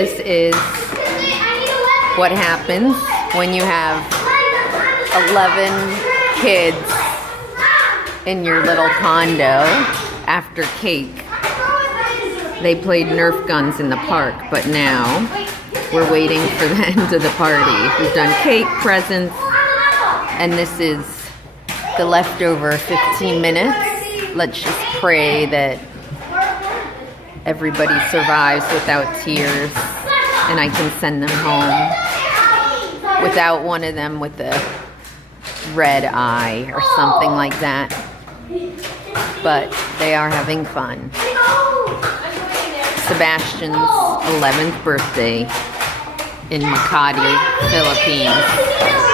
This is what happens when you have 11 kids in your little condo after cake. They played Nerf guns in the park, but now we're waiting for the end of the party. We've done cake, presents, and this is the leftover 15 minutes. Let's just pray that everybody survives without tears and I can send them home without one of them with a red eye or something like that. But they are having fun. Sebastian's 11th birthday in Makati, Philippines.